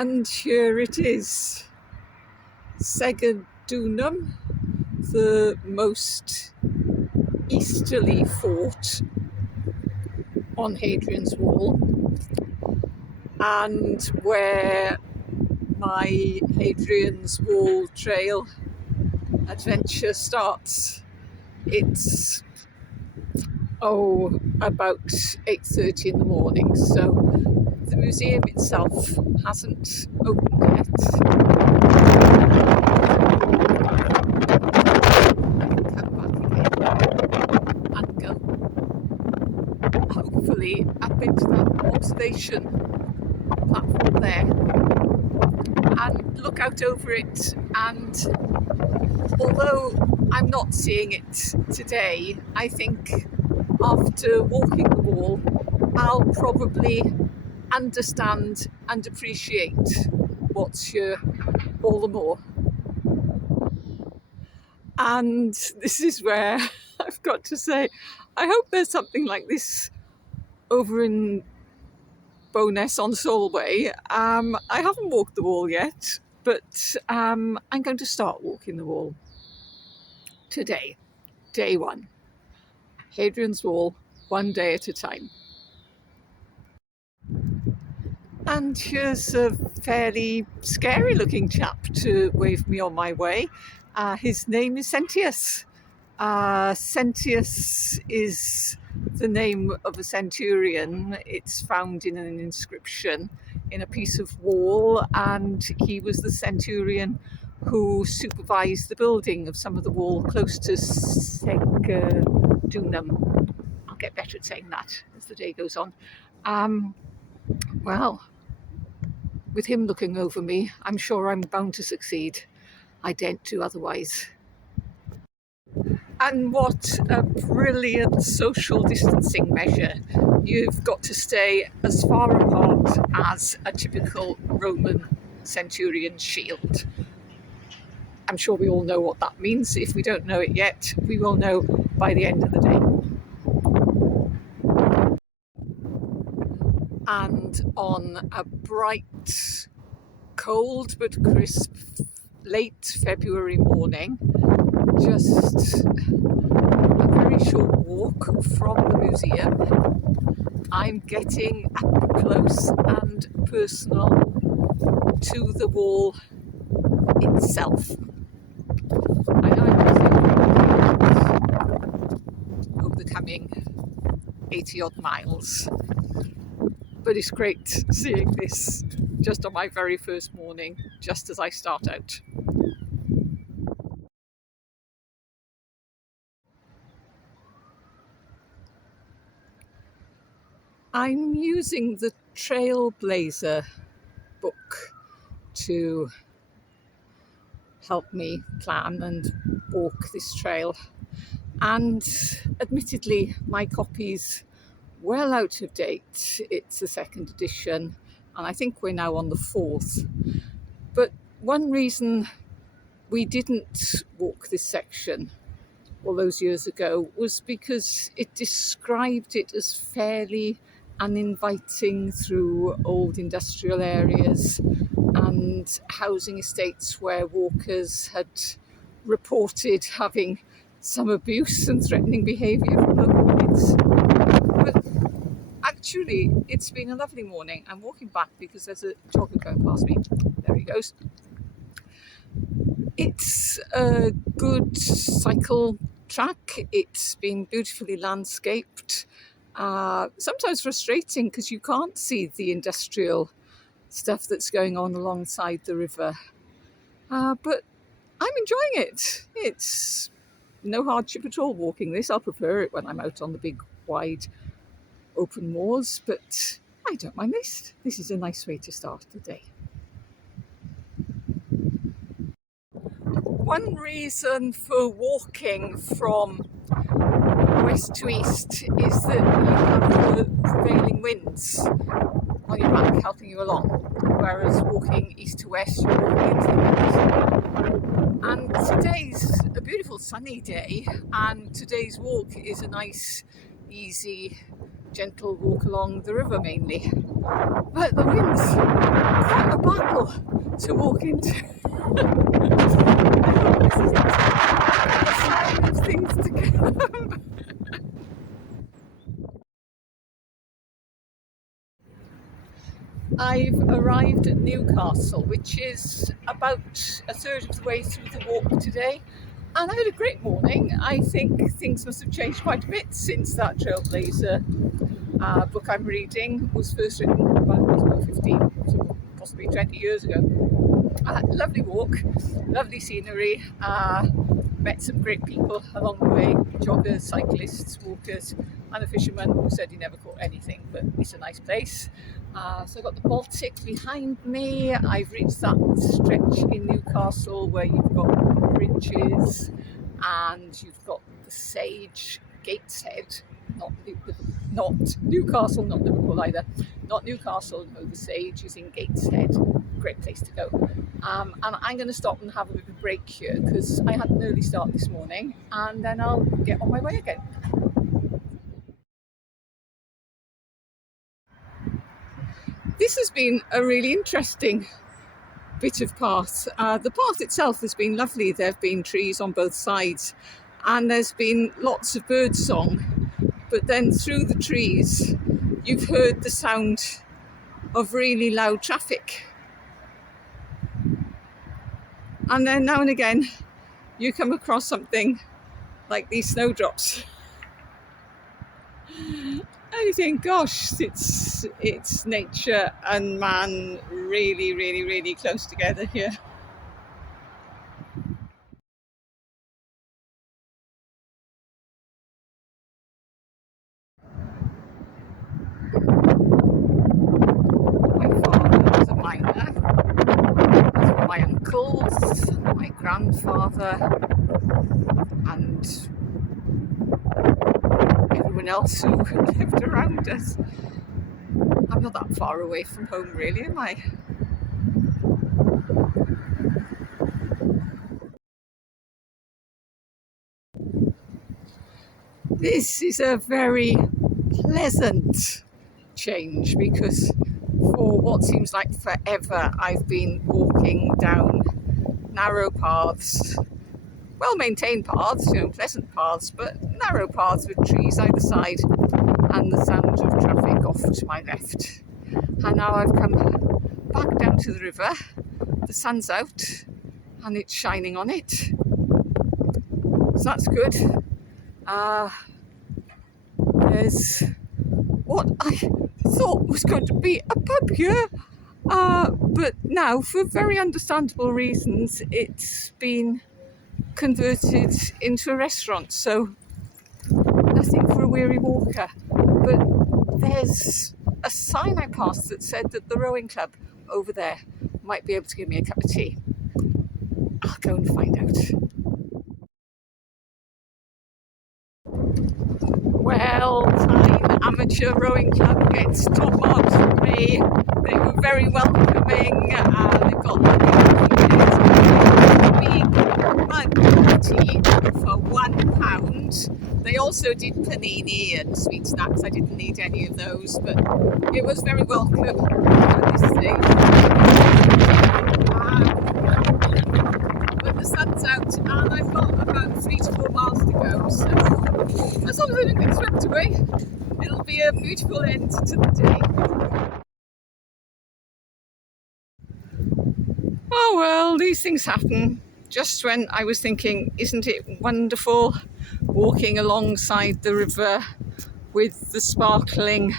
And here it is, Segedunum, the most easterly fort on Hadrian's Wall, and where my Hadrian's Wall trail adventure starts. It's about 8:30 in the morning, so the museum itself hasn't opened yet. Come back again and go hopefully up into that observation platform there and look out over it. And although I'm not seeing it today, I think after walking the wall I'll probably understand and appreciate what's here all the more. And this is where I've got to say, I hope there's something like this over in Bowness on Solway. I haven't walked the wall yet, but I'm going to start walking the wall today, day one. Hadrian's Wall, one day at a time. And here's a fairly scary looking chap to wave me on my way. His name is Centius. Centius is the name of a centurion. It's found in an inscription in a piece of wall, and he was the centurion who supervised the building of some of the wall close to Segedunum. I'll get better at saying that as the day goes on. Well, with him looking over me, I'm sure I'm bound to succeed. I daren't do otherwise. And what a brilliant social distancing measure. You've got to stay as far apart as a typical Roman centurion's shield. I'm sure we all know what that means. If we don't know it yet, we will know by the end of the day. And on a bright, cold but crisp, late February morning, just a very short walk from the museum, I'm getting up close and personal to the wall itself. And I'm over the coming 80 odd miles. But it's great seeing this just on my very first morning, just as I start out. I'm using the Trailblazer book to help me plan and walk this trail. And admittedly, my copy's well out of date. It's the second edition, and I think we're now on the fourth. But one reason we didn't walk this section all those years ago was because it described it as fairly uninviting through old industrial areas and housing estates where walkers had reported having some abuse and threatening behaviour from local kids. But actually, it's been a lovely morning. I'm walking back because there's a jogger going past me. There he goes. It's a good cycle track. It's been beautifully landscaped. Sometimes frustrating because you can't see the industrial stuff that's going on alongside the river. But I'm enjoying it. It's no hardship at all walking this. I'll prefer it when I'm out on the big, wide, open moors, but I don't mind this. This is a nice way to start the day. One reason for walking from west to east is that you have the prevailing winds on your back helping you along, whereas walking east to west, you're walking into the wind. And today's a beautiful sunny day, and today's walk is a nice, easy gentle walk along the river mainly. But the wind's quite a battle to walk into. This is a sign of things to come. I've arrived at Newcastle, which is about a third of the way through the walk today. And I had a great morning. I think things must have changed quite a bit since that Trailblazer book I'm reading was first written about 15, possibly 20 years ago. Lovely walk, lovely scenery, met some great people along the way, joggers, cyclists, walkers, and a fisherman who said he never caught anything, but it's a nice place. So I've got the Baltic behind me. I've reached that stretch in Newcastle where you've got bridges and you've got the Sage, Gateshead, not Newcastle, not Liverpool either. Not Newcastle, no, the Sage is in Gateshead. Great place to go. And I'm going to stop and have a bit of a break here because I had an early start this morning, and then I'll get on my way again. This has been a really interesting bit of path. The path itself has been lovely. There have been trees on both sides and there's been lots of bird song. But then through the trees, you've heard the sound of really loud traffic. And then now and again, you come across something like these snowdrops. And you think, gosh, it's nature and man really, really, really close together here. My father was a miner. Those were my uncles, my grandfather, and everyone else who lived around us. I'm not that far away from home, really, am I? This is a very pleasant change because for what seems like forever, I've been walking down narrow paths, well-maintained paths, pleasant paths, but narrow paths with trees either side and the sound of traffic off to my left. And now I've come back down to the river. The sun's out and it's shining on it, so that's good. There's what I thought was going to be a pub here, but now, for very understandable reasons, it's been converted into a restaurant, so nothing for a weary walker. But there's a sign I passed that said that the rowing club over there might be able to give me a cup of tea. I'll go and find out. Well, Tyne Amateur Rowing Club gets top marks from me. They were very welcoming. They've got a big mug tea for £1. They also did panini and sweet snacks. I didn't need any of those, but it was very welcome at this stage. But the sun's out and I've got about 3 to 4 miles to go, so as long as I don't get swept away, it'll be a beautiful end to the day. Oh well, these things happen. Just when I was thinking, isn't it wonderful walking alongside the river with the sparkling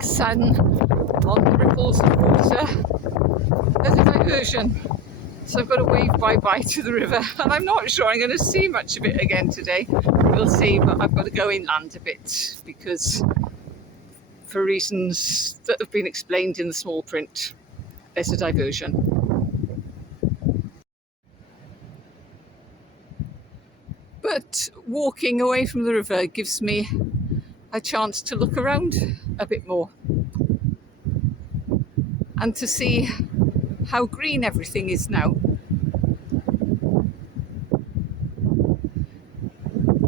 sun on the ripples of water, there's a diversion. So I've got to wave bye-bye to the river, and I'm not sure I'm going to see much of it again today. We'll see, but I've got to go inland a bit because, for reasons that have been explained in the small print, there's a diversion. But walking away from the river gives me a chance to look around a bit more and to see how green everything is now.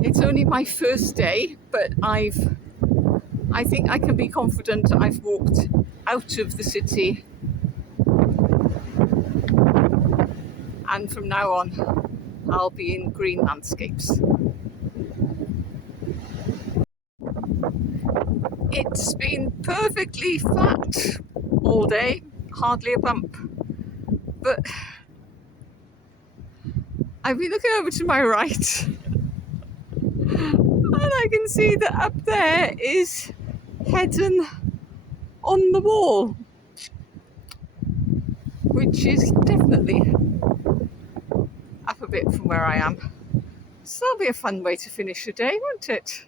It's only my first day, but I've I think I can be confident I've walked out of the city, and from now on I'll be in green landscapes. It's been perfectly flat all day, hardly a bump. But I've been looking over to my right and I can see that up there is Hadrian on the wall, which is definitely up a bit from where I am. So that'll be a fun way to finish the day, won't it?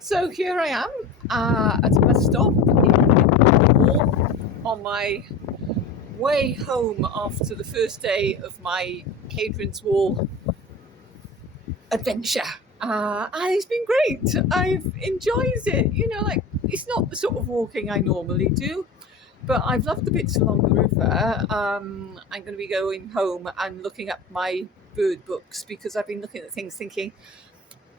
So here I am at a bus stop on my way home after the first day of my Hadrian's Wall adventure. And it's been great. I've enjoyed it. You know, like, it's not the sort of walking I normally do, but I've loved the bits along the river. I'm going to be going home and looking up my bird books, because I've been looking at things thinking,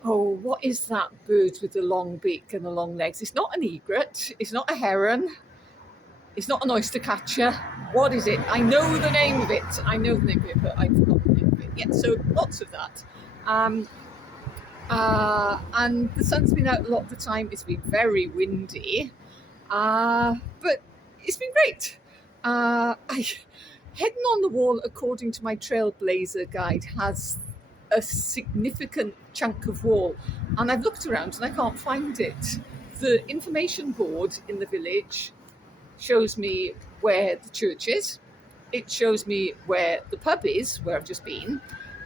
oh, what is that bird with the long beak and the long legs? It's not an egret. It's not a heron. It's not an oyster catcher. What is it? I know the name of it. But I've forgotten the name of it. Yeah, so lots of that. And the sun's been out a lot of the time. It's been very windy, but it's been great. Heading on the wall, according to my Trailblazer guide, has a significant chunk of wall, and I've looked around and I can't find it. The information board in the village shows me where the church is, it shows me where the pub is, where I've just been,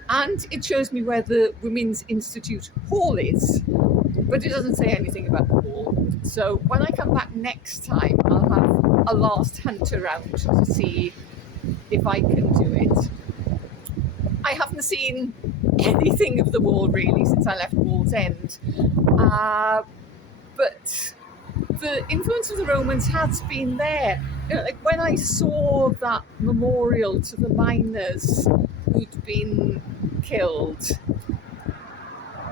and it shows me where the Women's Institute Hall is, but it doesn't say anything about the wall. So when I come back next time, I'll have a last hunt around to see if I can do it. I haven't seen anything of the wall really since I left Wall's End, but the influence of the Romans has been there. You know, like when I saw that memorial to the miners who'd been killed,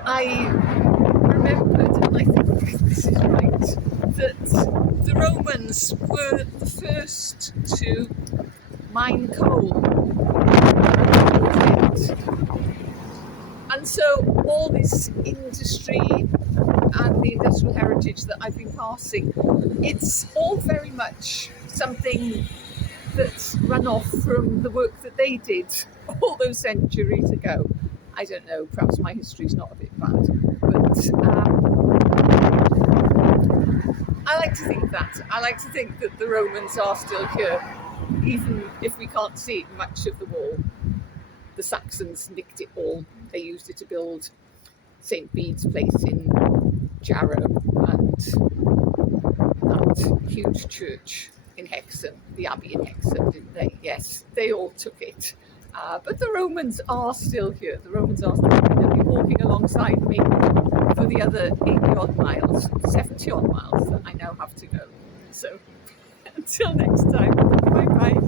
I remembered, and I think this is right, that the Romans were the first to mine coal. And so all this industry and the industrial heritage that I've been passing, it's all very much something that's run off from the work that they did all those centuries ago. I don't know, perhaps my history's not a bit bad, but I like to think that. I like to think that the Romans are still here, even if we can't see much of the wall. The Saxons nicked it all. They used it to build St. Bede's Place in Jarrow and that huge church in Hexham, the Abbey in Hexham, didn't they? Yes, they all took it. But the Romans are still here. The Romans are still here. They'll be walking alongside me for the other 80-odd miles, 70-odd miles that I now have to go. So until next time, bye-bye.